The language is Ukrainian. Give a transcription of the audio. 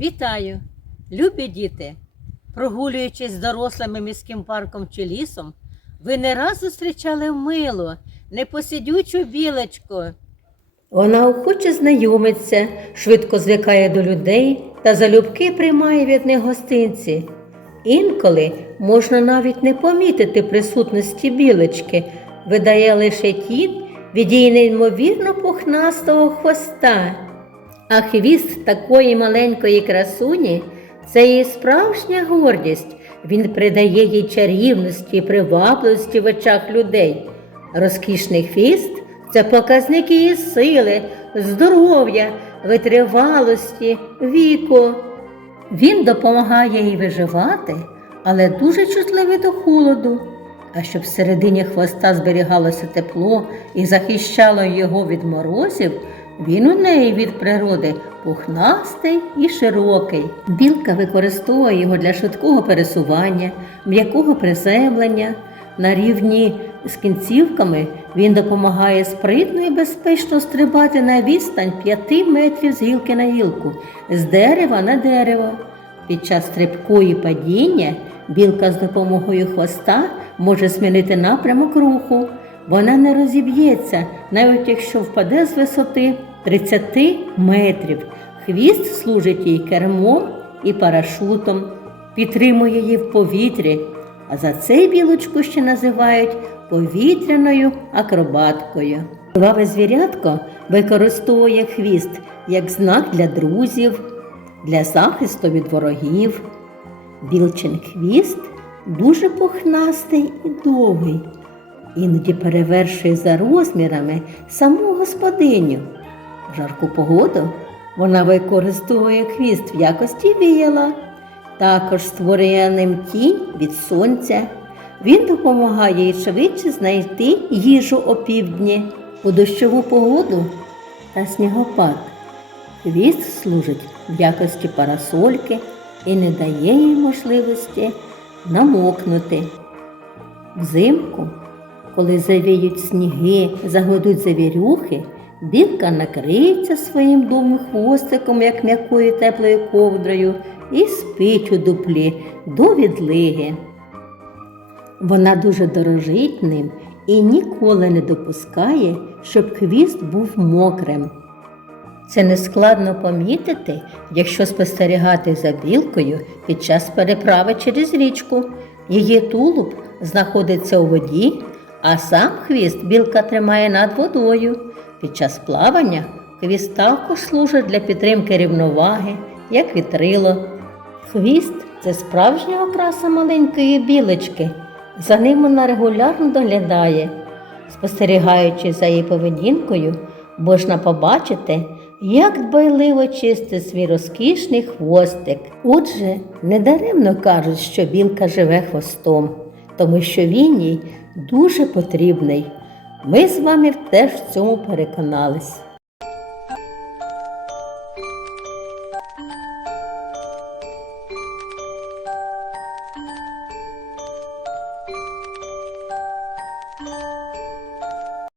Вітаю, любі діти! Прогулюючись з дорослими міським парком чи лісом, ви не раз зустрічали милу, непосидючу білочку. Вона охоче знайомиться, швидко звикає до людей та залюбки приймає від них гостинці. Інколи можна навіть не помітити присутності білочки, видає лише тінь від її неймовірно пухнастого хвоста. А хвіст такої маленької красуні це її справжня гордість. Він придає їй чарівності і привабливості в очах людей. Розкішний хвіст це показник її сили, здоров'я, витривалості, віку. Він допомагає їй виживати, але дуже чутливий до холоду. А щоб всередині хвоста зберігалося тепло і захищало його від морозів, він у неї від природи пухнастий і широкий. Білка використовує його для швидкого пересування, м'якого приземлення. На рівні з кінцівками він допомагає спритно і безпечно стрибати на відстань 5 метрів з гілки на гілку, з дерева на дерево. Під час стрибку і падіння білка з допомогою хвоста може змінити напрямок руху. Вона не розіб'ється, навіть якщо впаде з висоти 30 метрів. Хвіст служить їй кермом і парашутом, підтримує її в повітрі, а за це білочку ще називають повітряною акробаткою. Криваве звірятко використовує хвіст як знак для друзів, для захисту від ворогів. Білчин хвіст дуже пухнастий і довгий, іноді перевершує за розмірами саму господиню. В жарку погоду вона використовує хвіст в якості віяла, також створює ним тінь від сонця. Він допомагає їй швидше знайти їжу опівдні у дощову погоду та снігопад. Хвіст служить в якості парасольки і не дає їй можливості намокнути. Взимку, коли завіють сніги, загодуть завірюхи, білка накриється своїм довгим хвостиком, як м'якою теплою ковдрою, і спить у дуплі до відлиги. Вона дуже дорожить ним і ніколи не допускає, щоб хвіст був мокрим. Це нескладно помітити, якщо спостерігати за білкою під час переправи через річку. Її тулуб знаходиться у воді, а сам хвіст білка тримає над водою. Під час плавання хвіст також служить для підтримки рівноваги, як вітрило. Хвіст це справжня окраса маленької білочки. За ним вона регулярно доглядає. Спостерігаючи за її поведінкою, можна побачити, як дбайливо чистить свій розкішний хвостик. Отже, недаремно кажуть, що білка живе хвостом, тому що він їй дуже потрібний. Ми з вами теж в цьому переконались.